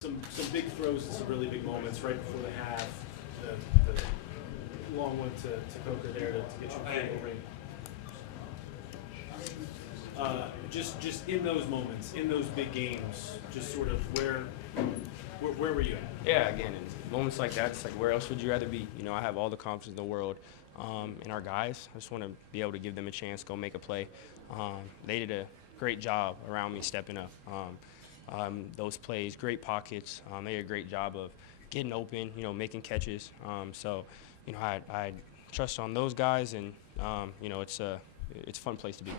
Some big throws and some really big moments right before the half. The long one to Coker there to get you a field goal ring. Just in those moments, in those big games, just sort of where were you at? Yeah, again, in moments like that, it's like, where else would you rather be? You know, I have all the confidence in the world in our guys. I just want to be able to give them a chance, go make a play. They did a great job around me stepping up. Those plays, great pockets. They did a great job of getting open, you know, making catches. So, you know, I trust on those guys, and you know, it's a fun place to be.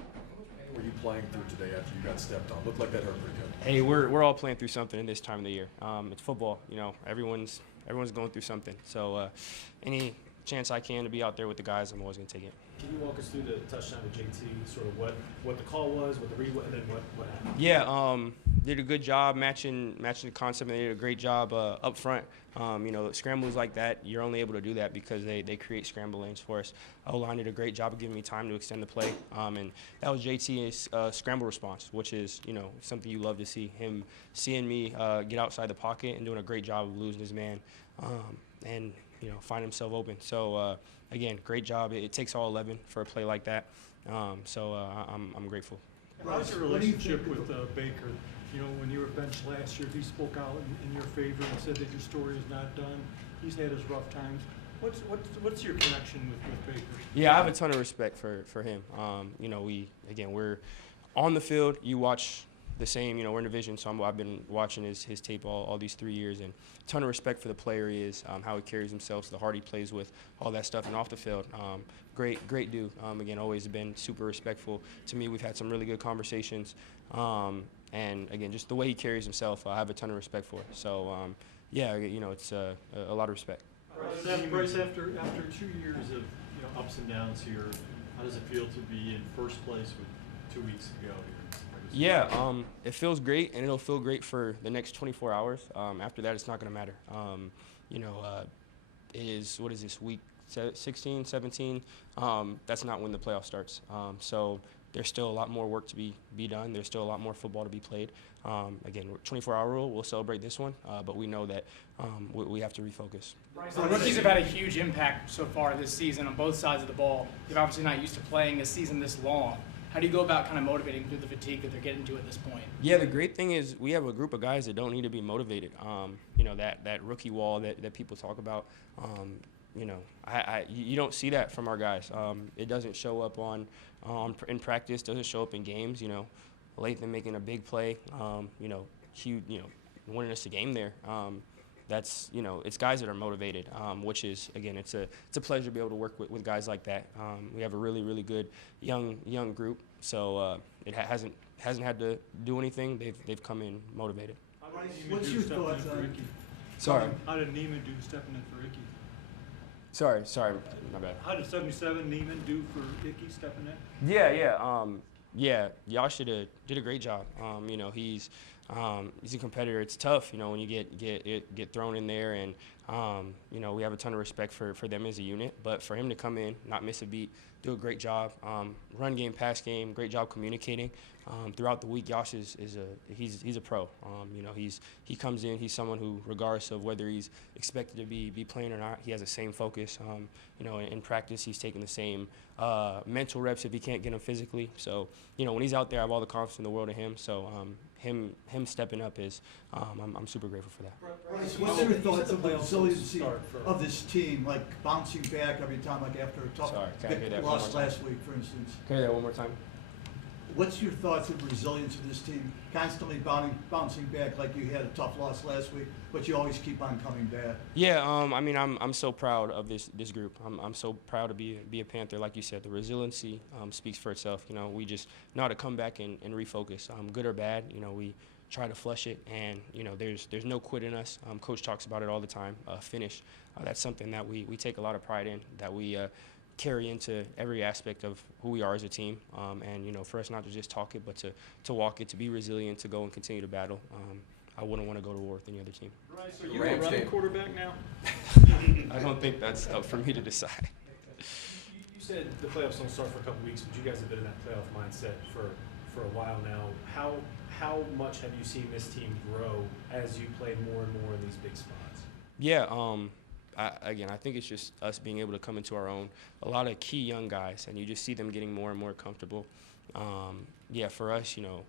Were you playing through today after you got stepped on? Looked like that hurt pretty good. Hey, we're all playing through something in this time of the year. It's football, you know. Everyone's going through something. So any chance I can to be out there with the guys, I'm always going to take it. Can you walk us through the touchdown to JT, sort of what the call was, what the read, and then what happened? Yeah, did a good job matching the concept, and they did a great job up front. You know, scrambles like that, you're only able to do that because they create scramble lanes for us. O-line did a great job of giving me time to extend the play, and that was JT's scramble response, which is, you know, something you love to see. Him seeing me get outside the pocket and doing a great job of losing his man, and, you know, find himself open. So, again, great job. It takes all 11 for a play like that, so I'm grateful. How's your relationship with Baker? You know, when you were benched last year, he spoke out in your favor and said that your story is not done. He's had his rough times. What's your connection with Baker? Yeah, I have a ton of respect for him. You know, we're on the field. You watch the same. You know, we're in division, so I've been watching his tape all these 3 years, and a ton of respect for the player he is, how he carries himself, the heart he plays with, all that stuff, and off the field. Great dude. Again, always been super respectful to me. We've had some really good conversations. And again, just the way he carries himself, I have a ton of respect for. So, yeah, you know, it's a lot of respect. Bryce, after 2 years of ups and downs here, how does it feel to be in first place with 2 weeks to go here? Yeah, it feels great, and it'll feel great for the next 24 hours. After that, it's not going to matter. You know, what is this, week 16, 17? That's not when the playoff starts. So there's still a lot more work to be done. There's still a lot more football to be played. Again, 24-hour rule, we'll celebrate this one, but we know that we have to refocus. Bryce, the rookies have had a huge impact so far this season on both sides of the ball. They're obviously not used to playing a season this long. How do you go about kind of motivating through the fatigue that they're getting to at this point? Yeah, the great thing is we have a group of guys that don't need to be motivated. You know, that rookie wall that people talk about, you know, you don't see that from our guys. It doesn't show up in practice, doesn't show up in games. You know, Latham making a big play, you know, huge, you know, winning us the game there. That's, you know, it's guys that are motivated, which is, again, it's a pleasure to be able to work with guys like that. We have a really good young group, so it hasn't had to do anything. They've come in motivated. What's your thoughts on Ricky? Sorry. How did Neiman do stepping in for Ricky? Sorry, my bad. How did 77 Neiman do for Ricky stepping in? Yeah, Josh did a great job. You know, he's a competitor. It's tough, you know, when you get thrown in there, and you know, we have a ton of respect for them as a unit. But for him to come in, not miss a beat, do a great job, run game, pass game, great job communicating throughout the week. Josh he's a pro. You know, he comes in. He's someone who, regardless of whether he's expected to be playing or not, he has the same focus. You know, in practice, he's taking the same mental reps if he can't get them physically. So, you know, when he's out there, I have all the confidence in the world in him. So, him stepping up is, I'm super grateful for that. Bryce, what's your thoughts of the resiliency of this team, like bouncing back every time, like after a tough loss last week, for instance? Can I hear that one more time? What's your thoughts of the resilience of this team, constantly bouncing back like you had a tough loss last week, but you always keep on coming back? Yeah, I mean, I'm so proud of this group. I'm so proud to be a Panther. Like you said, the resiliency speaks for itself. You know, we just know how to come back and refocus. Good or bad, you know, we try to flush it, and you know, there's no quit in us. Coach talks about it all the time. Finish. That's something that we take a lot of pride in. That we carry into every aspect of who we are as a team, and you know, for us not to just talk it, but to walk it, to be resilient, to go and continue to battle. I wouldn't want to go to war with any other team. Bryce, are you a running quarterback now? I don't think that's up for me to decide. You said the playoffs don't start for a couple weeks, but you guys have been in that playoff mindset for a while now. how much have you seen this team grow as you play more and more in these big spots? Yeah, I think it's just us being able to come into our own. A lot of key young guys, and you just see them getting more and more comfortable. Yeah, for us, you know,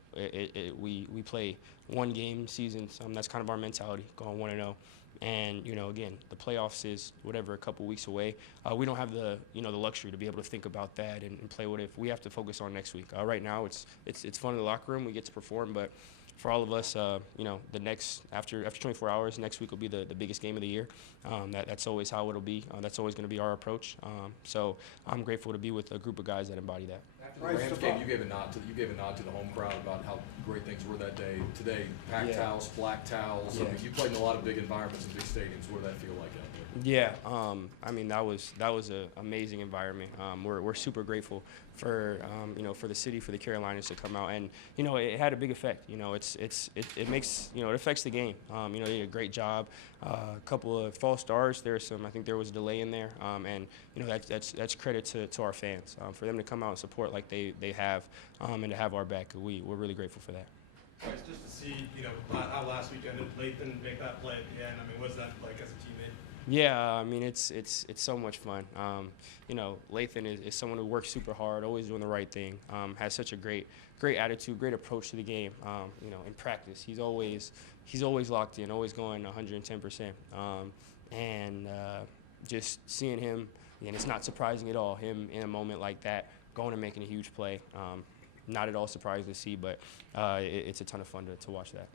we play one game seasons. That's kind of our mentality, going 1-0. And, you know, again, the playoffs is whatever, a couple weeks away. We don't have the luxury to be able to think about that and play what if. We have to focus on next week. Right now, it's fun in the locker room. We get to perform, but for all of us, you know, the next after 24 hours, next week will be the biggest game of the year. That's always how it'll be. That's always going to be our approach. So I'm grateful to be with a group of guys that embody that. After the Rams game, you gave a nod to the home crowd about how great things were that day. Today, packed towels, black towels. Yeah. I mean, you played in a lot of big environments and big stadiums. What did that feel like out there? Yeah, I mean that was an amazing environment. We're super grateful for you know, for the city, for the Carolinas to come out, and you know, it had a big effect. You know, it makes, you know, it affects the game. You know, they did a great job. A couple of false starts. I think there was a delay in there, and you know, that's credit to our fans for them to come out and support like they have, and to have our back. We're really grateful for that. Bryce, just to see, you know, how last week ended, Lathan make that play at the end. I mean, what's that like as a teammate? Yeah, I mean, it's so much fun. You know, Lathan is someone who works super hard, always doing the right thing, has such a great attitude, great approach to the game. You know, in practice, he's always locked in, always going 110%. And just seeing him, and it's not surprising at all, him in a moment like that, going and making a huge play. Not at all surprised to see, but it's a ton of fun to watch that.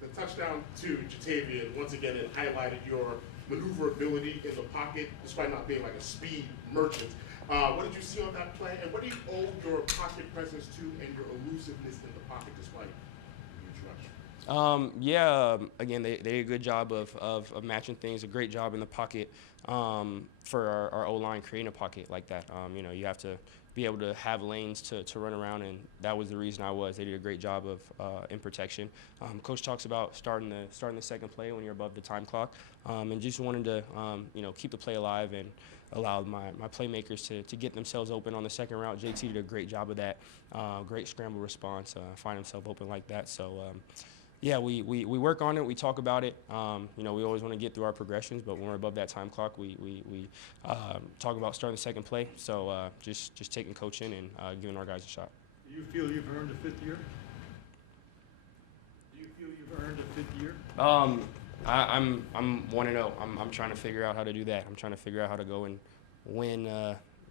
The touchdown to Jatavian, once again, it highlighted your maneuverability in the pocket, despite not being like a speed merchant. What did you see on that play, and what do you owe your pocket presence to and your elusiveness in the pocket despite huge rush? Yeah, again, they did a good job of matching things, a great job in the pocket for our O-line creating a pocket like that. You know, you have to be able to have lanes to run around, and that was the reason they did a great job of in protection. Coach talks about starting the second play when you're above the time clock, and just wanted to you know, keep the play alive and allow my playmakers to get themselves open on the second route. JT did a great job of that, great scramble response, find himself open like that. So yeah, we work on it. We talk about it. You know, we always want to get through our progressions, but when we're above that time clock, we talk about starting the second play. So just taking coaching and giving our guys a shot. Do you feel you've earned a fifth year? Do you feel you've earned a fifth year? I'm 1-0. I'm trying to figure out how to do that. I'm trying to figure out how to go and win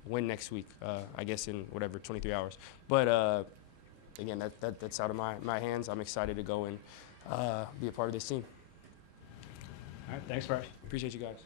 next week. I guess in whatever 23 hours. But again, that's out of my hands. I'm excited to go and be a part of this team. All right, thanks, Bryce. Appreciate you guys.